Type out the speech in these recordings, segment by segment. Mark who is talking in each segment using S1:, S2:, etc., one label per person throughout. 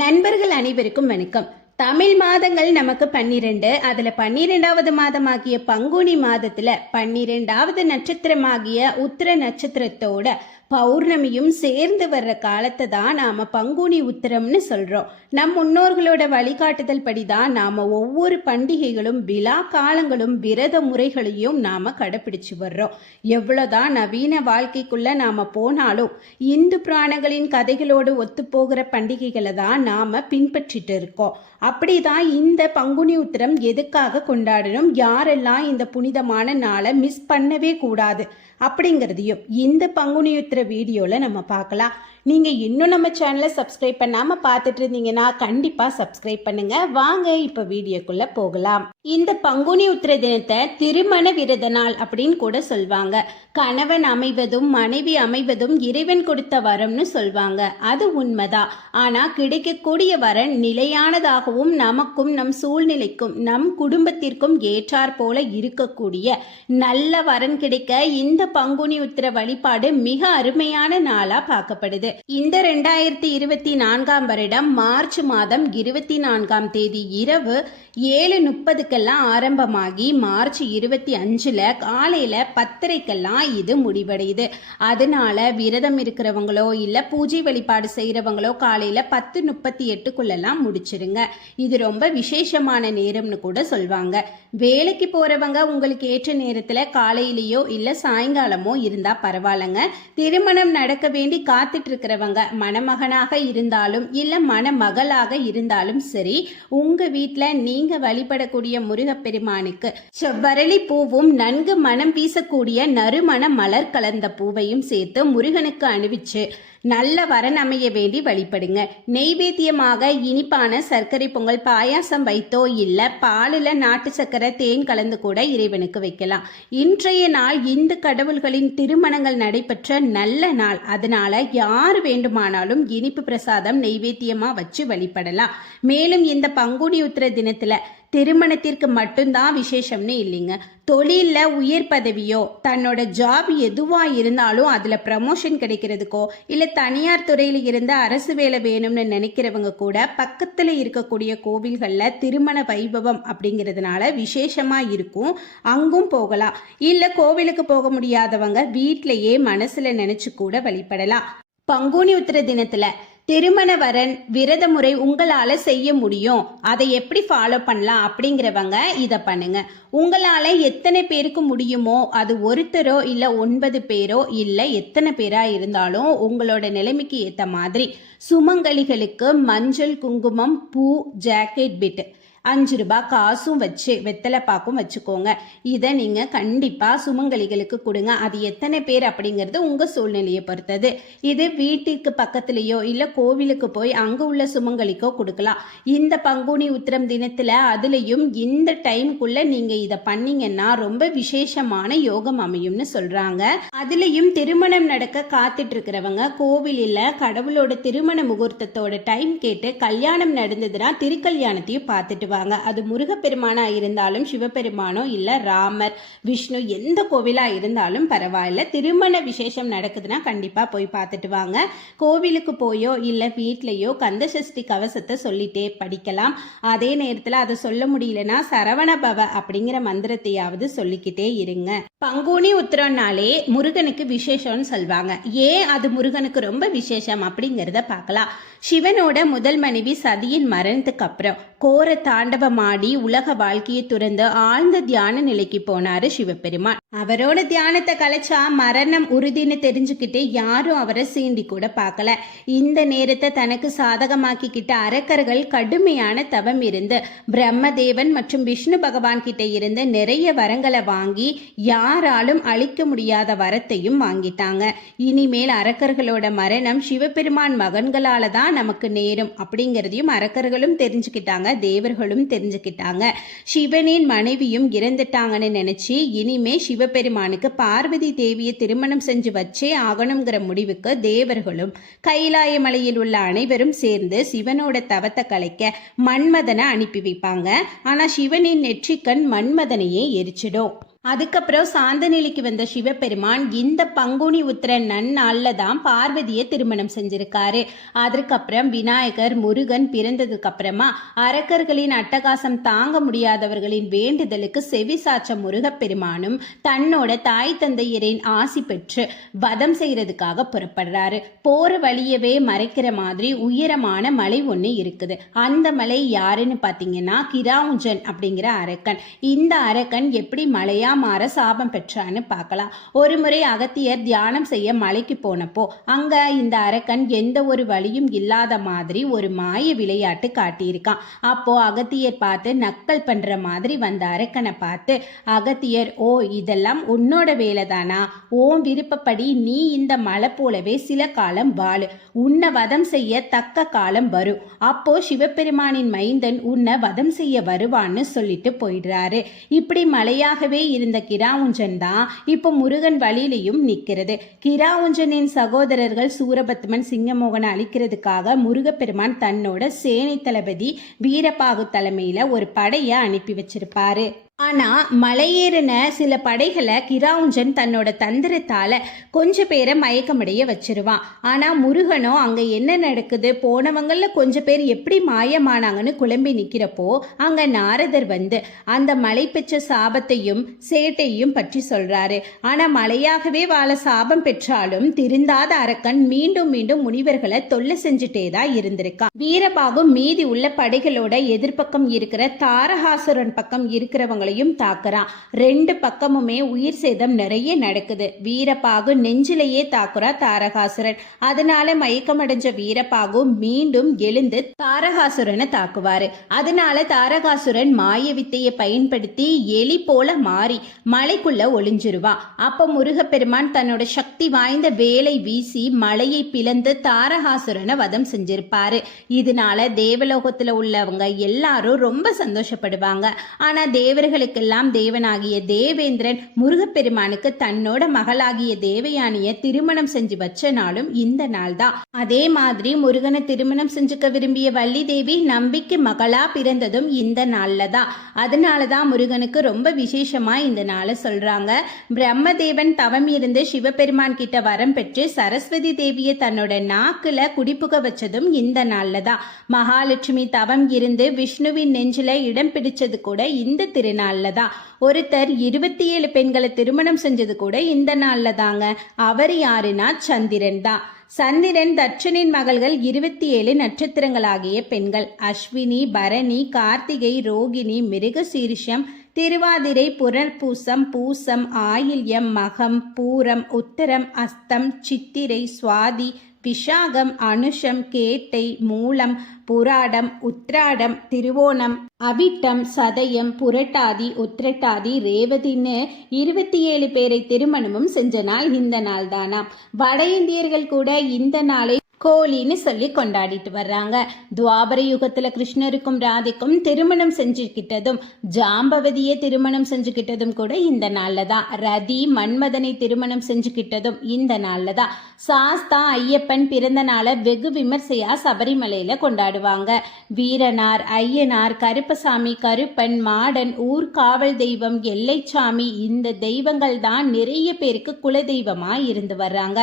S1: நண்பர்கள் அனைவருக்கும் வணக்கம். தமிழ் மாதங்கள் நமக்கு பன்னிரெண்டு அதுல பன்னிரெண்டாவது மாதமாகிய பங்குனி மாதத்துல பன்னிரெண்டாவது நட்சத்திரமாகிய உத்திர நட்சத்திரத்தோட பௌர்ணமியும் சேர்ந்து வர்ற காலத்தை தான் நாம பங்குனி உத்திரம்னு சொல்றோம். நம் முன்னோர்களோட வழிகாட்டுதல் படிதான் நாம ஒவ்வொரு பண்டிகைகளும் விழா காலங்களும் விரத முறைகளையும் நாம கடைபிடிச்சு வர்றோம். எவ்வளவுதான் நவீன வாழ்க்கைக்குள்ள நாம போனாலும் இந்து புராணங்களின் கதைகளோடு ஒத்துப்போகிற பண்டிகைகளை தான் நாம பின்பற்றிட்டு இருக்கோம். அப்படிதான் இந்த பங்குனி உத்திரம் எதுக்காக கொண்டாடணும்? யாரெல்லாம் இந்த புனிதமான நாளை மிஸ் பண்ணவே கூடாது அப்படிங்கிறதையும் இந்த பங்குனி உத்திர வீடியோல நம்ம பார்க்கலாம். நீங்கள் இன்னும் நம்ம சேனலை சப்ஸ்கிரைப் பண்ணாமல் பார்த்துட்டு இருந்தீங்கன்னா கண்டிப்பாக சப்ஸ்கிரைப் பண்ணுங்க. வாங்க இப்போ வீடியோக்குள்ளே போகலாம். இந்த பங்குனி உத்திர தினத்தை திருமண விரத நாள் அப்படின்னு கூட சொல்வாங்க. கணவன் அமைவதும் மனைவி அமைவதும் இறைவன் கொடுத்த வரம்னு சொல்வாங்க. அது உண்மைதான். ஆனால் கிடைக்கக்கூடிய வரன் நிலையானதாகவும் நமக்கும் நம் சூழ்நிலைக்கும் நம் குடும்பத்திற்கும் ஏற்றாற் போல இருக்கக்கூடிய நல்ல வரன் கிடைக்க இந்த பங்குனி உத்திர வழிபாடு மிக அருமையான நாளாக பார்க்கப்படுது. இந்த ரெண்டாயிரத்தி இருபத்தி நான்காம் வருடம் மார்ச் மாதம் இருபத்தி நான்காம் தேதி இரவு ஏழு முப்பதுக்கெல்லாம் ஆரம்பமாகி மார்ச் இருபத்தி அஞ்சுல காலையில பத்தரைக்கெல்லாம் இது முடிவடையுது. அதனால விரதம் இருக்கிறவங்களோ இல்ல பூஜை வழிபாடு செய்யறவங்களோ காலையில பத்து முப்பத்தி எட்டுக்குள்ளெல்லாம் முடிச்சிருங்க. இது ரொம்ப விசேஷமான நேரம்னு கூட சொல்வாங்க. வேலைக்கு போறவங்க உங்களுக்கு ஏற்ற நேரத்துல காலையிலயோ இல்ல சாயங்காலமோ இருந்தா பரவாயில்லைங்க. திருமணம் நடக்க வேண்டி காத்துட்டு இருக்கிறவங்க மணமகனாக இருந்தாலும் இல்ல மணமகளாக இருந்தாலும் சரி உங்க வீட்டில் நீங்க வழிபடக்கூடிய முருகப்பெருமானுக்கு செவ்வரளி பூவும் நன்கு மனம் வீசக்கூடிய நறுமண மலர் கலந்த பூவையும் சேர்த்து முருகனுக்கு அணிவிச்சு நல்ல வரன் அமைய வேண்டி வழிபடுங்க. நெய்வேத்தியமாக இனிப்பான சர்க்கரை பொங்கல் பாயாசம் வைத்தோ இல்ல பாலில் நாட்டு சர்க்கரை தேன் கலந்து கூட இறைவனுக்கு வைக்கலாம். இன்றைய நாள் இந்து கடவுள்களின் திருமணங்கள் நடைபெற்ற நல்ல நாள். அதனால யார் வேண்டுமானாலும் இனிப்பு பிரசாதம் நெய்வேத்தியமா வச்சு வழிபடலாம். மேலும் இந்த பங்குனி உத்திர தினத்துல திருமணத்திற்கு மட்டும்தான் விசேஷம்னு இல்லைங்க. தொழிலில் உயர் பதவியோ தன்னோட ஜாப் எதுவாக இருந்தாலும் அதில் ப்ரமோஷன் கிடைக்கிறதுக்கோ இல்லை தனியார் துறையில் இருந்த அரசு வேலை வேணும்னு நினைக்கிறவங்க கூட பக்கத்தில் இருக்கக்கூடிய கோவில்களில் திருமண வைபவம் அப்படிங்கிறதுனால விசேஷமாக இருக்கும். அங்கும் போகலாம். இல்லை கோவிலுக்கு போக முடியாதவங்க வீட்டிலையே மனசில் நினச்சி கூட வழிபடலாம். பங்குனி உத்திர தினத்தில் திருமண வரன் விரத முறை உங்களால செய்ய முடியும். அதை எப்படி ஃபாலோ பண்ணலாம் அப்படிங்கிறவங்க இதை பண்ணுங்க. உங்களால எத்தனை பேருக்கு முடியுமோ அது ஒருத்தரோ இல்ல ஒன்பது பேரோ இல்ல எத்தனை பேரா இருந்தாலும் உங்களோட நிலைமைக்கு ஏத்த மாதிரி சுமங்கலிகளுக்கு மஞ்சள் குங்குமம் பூ ஜாக்கெட் பிட் அஞ்சு ரூபாய் காசும் வச்சு வெத்தலை பாக்கும் வச்சுக்கோங்க. இதை நீங்கள் கண்டிப்பாக சுமங்கலிகளுக்கு கொடுங்க. அது எத்தனை பேர் அப்படிங்கிறது உங்கள் சூழ்நிலையை பொறுத்தது. இது வீட்டுக்கு பக்கத்துலேயோ இல்லை கோவிலுக்கு போய் அங்கே உள்ள சுமங்கலிக்கோ கொடுக்கலாம். இந்த பங்குனி உத்திரம் தினத்தில் அதுலேயும் இந்த டைம்குள்ளே நீங்கள் இதை பண்ணீங்கன்னா ரொம்ப விசேஷமான யோகம் அமையும்னு சொல்கிறாங்க அதுலேயும் திருமணம் நடக்க காத்துட்டு இருக்கிறவங்க கோவிலில் கடவுளோட திருமண முகூர்த்தத்தோட டைம் கேட்டு கல்யாணம் நடந்ததுன்னா திருக்கல்யாணத்தையும் பார்த்துட்டு வழிபடுவாங்க அது முருகப்பெருமானா இருந்தாலும் சிவபெருமானோ இல்ல ராமர் விஷ்ணு எந்த கோவிலா இருந்தாலும் பரவாயில்ல. திருமண விசேஷம் நடக்குதுன்னா கண்டிப்பா போய் பார்த்துட்டு வாங்க. கோவிலுக்கு போயோ இல்ல வீட்லயோ கந்த சஷ்டி கவசத்தை சொல்லிட்டே படிக்கலாம். அதே நேரத்துல அதை சொல்ல முடியலன்னா சரவண பவ அப்படிங்கிற மந்திரத்தையாவது சொல்லிக்கிட்டே இருங்க. பங்குனி உத்திரம்னாலே முருகனுக்கு விசேஷம்னு சொல்வாங்க. ஏன் அது முருகனுக்கு ரொம்ப விசேஷம் அப்படிங்கிறத பார்க்கலாம். சிவனோட முதல் மனைவி சதியின் மரணத்துக்கு அப்புறம் கோர தாண்டவமாடி உலக வாழ்க்கையை துறந்து ஆழ்ந்த தியான நிலைக்கு போனாரு சிவபெருமான். அவரோட தியானத்தை கலைச்சா மரணம் உறுதின்னு தெரிஞ்சுக்கிட்டு யாரும் அவரை சீண்டி கூட பார்க்கல. இந்த நேரத்தை தனக்கு சாதகமாக்கிக்கிட்ட அரக்கர்கள் கடுமையான தவம் இருந்து பிரம்மதேவன் மற்றும் விஷ்ணு பகவான் கிட்ட இருந்து நிறைய வரங்களை வாங்கி யாராலும் அழிக்க முடியாத வரத்தையும் வாங்கிட்டாங்க. இனிமேல் அரக்கர்களோட மரணம் சிவபெருமான் மகன்களால தான் நமக்கு நேரும் அப்படிங்கிறதையும் அரக்கர்களும் தெரிஞ்சுக்கிட்டாங்க தேவர்களும் தெரிஞ்சுக்கிட்டாங்க. சிவனின் மனைவியும் இறந்துட்டாங்கன்னு நினைச்சு இனிமே சிவபெருமானுக்கு பார்வதி தேவியை திருமணம் செஞ்சு வச்சே ஆகணுங்கிற முடிவுக்கு தேவர்களும் கைலாய மலையில் உள்ள அனைவரும் சேர்ந்து சிவனோட தவத்தை கலைக்க மன்மதனை அனுப்பி வைப்பாங்க. ஆனா சிவனின் நெற்றிக்கண் மன்மதனையே எரிச்சிடும். அதுக்கப்புறம் சாந்தநிலைக்கு வந்த சிவபெருமான் இந்த பங்குனி உத்திர நன்னாள்ல தான் பார்வதியை திருமணம் செஞ்சிருக்காரு. அதற்கப்புறம் விநாயகர் முருகன் பிறந்ததுக்கு அப்புறமா அரக்கர்களின் அட்டகாசம் தாங்க முடியாதவர்களின் வேண்டுதலுக்கு செவி சாச்ச முருகப்பெருமானும் தன்னோட தாய் தந்தையரின் ஆசி பெற்று வதம் செய்யறதுக்காக புறப்படுறாரு. போற வழியவே மறைக்கிற மாதிரி உயரமான மலை ஒன்று இருக்குது. அந்த மலை யாருன்னு பார்த்தீங்கன்னா கிராவுஞ்சன் அப்படிங்கிற அரக்கன். இந்த அரக்கன் எப்படி மலையா மாற சாபம் பெற்றான்னு பார்க்கலாம். ஒரு முறை அகத்தியர் தியானம் செய்ய மலைக்கு போனப்போ அங்க இந்த அரக்கன் எந்த ஒரு வழியும் இல்லாத மாதிரி ஒரு மாய விளையாட்டு காட்டியிருக்கான். அப்போ அகத்தியர் பார்த்து நக்கல் பண்ற மாதிரி வந்த அரக்கனை பார்த்து அகத்தியர் ஓ இதெல்லாம் உன்னோட வேலை தானா ஓம் விருப்பப்படி நீ இந்த மலை போலவே சில காலம் வாழு. உன்னை வதம் செய்ய தக்க காலம் வரும் அப்போ சிவபெருமானின் மைந்தன் உன்னை வதம் செய்ய வருவான்னு சொல்லிட்டு போயிடுறாரு. இப்படி மலையாகவே இருந்த கிராவுஞ்சன் தான் இப்போ முருகன் வழியிலையும் நிற்கிறது. கிராவுஞ்சனின் சகோதரர்கள் சூரபத்மன் சிங்கமோகனை அழிக்கிறதுக்காக முருகப்பெருமான் தன்னோட சேனை தளபதி வீரபாகு தலைமையில ஒரு படையை அனுப்பி வச்சிருப்பாரு. ஆனா மலையேறின சில படைகளை கிராவுஞ்சன் தன்னோட தந்திரத்தால கொஞ்ச பேரை மயக்கமடைய வச்சிருவான். ஆனா முருகனோ அங்க என்ன நடக்குது? போனவங்கள கொஞ்ச பேர் எப்படி மாயமானாங்கன்னு குழம்பி நிக்கிறப்போ அங்க நாரதர் வந்து அந்த மலை பெற்ற சாபத்தையும் சேட்டையும் பற்றி சொல்றாரு. ஆனா மலையாகவே வாழ சாபம் பெற்றாலும் திருந்தாத அரக்கன் மீண்டும் மீண்டும் முனிவர்களை தொல்லை செஞ்சுட்டே தான் இருந்திருக்கான். வீரபாகு மீதி உள்ள படைகளோட எதிர்ப்பக்கம் இருக்கிற தாரகாசுரன் பக்கம் இருக்கிறவங்க இருக்கிறவங்களையும் தாக்குறான். ரெண்டு பக்கமுமே உயிர் சேதம் நிறைய நடக்குது. வீரபாகு நெஞ்சிலேயே தாக்குறா தாரகாசுரன். அதனால மயக்கமடைஞ்ச வீரபாகு மீண்டும் எழுந்து தாரகாசுரனை தாக்குவாரு. அதனால தாரகாசுரன் மாய வித்தையை பயன்படுத்தி எலி போல மாறி மலைக்குள்ள ஒளிஞ்சிருவான். அப்ப முருகப்பெருமான் தன்னோட சக்தி வாய்ந்த வேலை வீசி மலையை பிளந்து தாரகாசுரனை வதம் செஞ்சிருப்பாரு. இதனால தேவலோகத்துல உள்ளவங்க எல்லாரும் ரொம்ப சந்தோஷப்படுவாங்க. ஆனா தேவர்கள் இவர்களுக்கெல்லாம் தேவனாகிய தேவேந்திரன் முருகப்பெருமானுக்கு தன்னோட மகளாகிய தேவயானிய திருமணம் செஞ்சு வச்ச நாளும் இந்த நாள் தான் அதே மாதிரி முருகனை திருமணம் செஞ்சுக்க விரும்பிய வள்ளி தேவி நம்பிக்கை மகளா பிறந்ததும் இந்த நாள்ல தான் அதனால தான் முருகனுக்கு ரொம்ப விசேஷமா இந்த நாளை சொல்றாங்க. பிரம்மதேவன் தவம் இருந்து சிவபெருமான் கிட்ட வரம் பெற்று சரஸ்வதி தேவியை தன்னோட நாக்குல குடிப்புக வச்சதும் இந்த நாள்ல தான் மகாலட்சுமி தவம் இருந்து விஷ்ணுவின் நெஞ்சில இடம் பிடிச்சது கூட இந்த திருநாள்ல தான் ஒருத்தர் இருபத்தி ஏழு பெண்களை திருமணம் செஞ்சது கூட இந்த நாள்ல தாங்க அவர் யாருன்னா சந்திரன் தான். சந்திரன் தட்சனின் மகள்கள் இருபத்தி ஏழு நட்சத்திரங்களாகிய பெண்கள். அஸ்வினி பரணி கார்த்திகை ரோகிணி மிருகசீரிஷம் திருவாதிரை புனர்பூசம் பூசம் ஆயில்யம் மகம் பூரம் உத்தரம் அஸ்தம் சித்திரை சுவாதி விஷாகம் அனுஷம் கேட்டை மூலம் புராடம் உத்ராடம் திருவோணம் அவிட்டம் சதயம் புரட்டாதி உத்திரட்டாதி ரேவதின்னு இருபத்தி ஏழு பேரை திருமணமும் செஞ்ச நாள் இந்த நாள் தானா வட இந்தியர்கள் கூட இந்த நாளை கோலின்னு சொல்லி கொண்டாடிட்டு வர்றாங்க. துவாபர யுகத்துல கிருஷ்ணருக்கும் ராதைக்கும் திருமணம் செஞ்சுக்கிட்டதும் ஜாம்பவதியை திருமணம் செஞ்சுக்கிட்டதும் கூட இந்த நாள்ல தான் ரதி மன்மதனை திருமணம் செஞ்சுக்கிட்டதும் இந்த நாள்ல தான் சாஸ்தா ஐயப்பன் பிறந்த நாளை வெகு விமர்சையா சபரிமலையில கொண்டாடுவாங்க. வீரனார் ஐயனார் கருப்பசாமி கருப்பன் மாடன் ஊர்காவல் தெய்வம் எல்லைச்சாமி இந்த தெய்வங்கள் தான் நிறைய பேருக்கு குலதெய்வமாக இருந்து வர்றாங்க.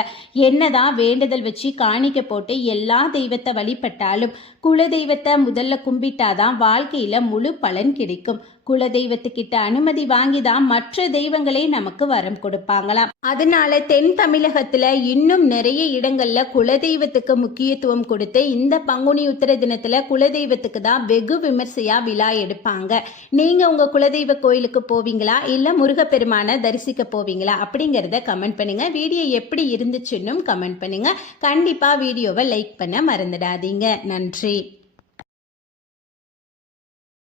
S1: என்னதான் வேண்டுதல் வச்சு காணிக்க போட்டு எல்லா தெய்வத்தை வழிபட்டாலும் குல தெய்வத்தை முதல்ல கும்பிட்டாதான் வாழ்க்கையில முழு பலன் கிடைக்கும். குல தெய்வத்துக்கிட்ட அனுமதி வாங்கி தான் மற்ற தெய்வங்களே நமக்கு வரம் கொடுப்பாங்களாம். அதனால தென் தமிழகத்துல இன்னும் நிறைய இடங்கள்ல குலதெய்வத்துக்கு முக்கியத்துவம் கொடுத்து இந்த பங்குனி உத்திர தினத்துல குலதெய்வத்துக்கு தான் வெகு விமர்சையா விழா எடுப்பாங்க. நீங்க உங்க குலதெய்வ கோயிலுக்கு போவீங்களா? இல்ல முருகப்பெருமான தரிசிக்க போவீங்களா? அப்படிங்கறத கமெண்ட் பண்ணுங்க. வீடியோ எப்படி இருந்துச்சுன்னும் கமெண்ட் பண்ணுங்க. கண்டிப்பா வீடியோவை லைக் பண்ண மறந்துடாதீங்க. நன்றி.